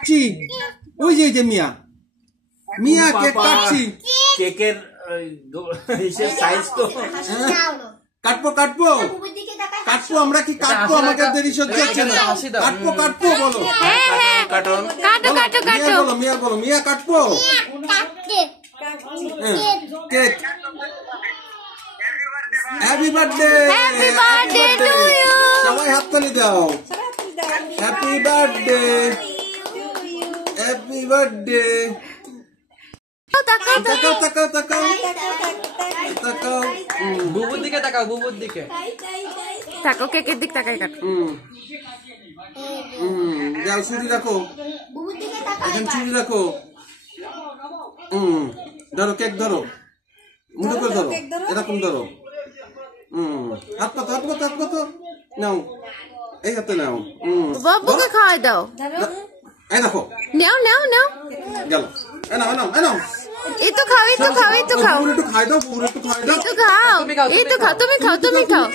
কাটছি ওই যে মিয়া মিয়া কেক কাটছি কেকের হিসেব সাইজ তো কাটবো কাটবো কাটবো আমরা কি কাটবো আমাকে দেরি সহ্য হচ্ছে না কাটবো কাটবো বলো কাটো কাটো কাটো কাটো বলো মিয়া কাটবো cake happy birthday to you সবাই হাততালি দাও হ্যাপি বার্থডে হ্যাপি বার্থডে তাকাও তাকাও তাকাও তাকাও তাকাও বুবুর দিকে তাকাও বুবুর দিকে তাকাও কেকের দিক তাকাই কাটো যাও ছুরি রাখো এখন ছুরি রাখো ধরো কেক ধরো মুঠো করে ধরো এরকম ধরো হাত পাতো হাত পাতো নাও এই হাতে নাও বাবুকে খাওয়াই দাও এই দেখো নাও নাও নাও গেল নাও এই তো খাও এই তো খাও এই তো খাও একটু খাই দাও পুরো একটু খাই দাও এই তো খাও তুমি খাও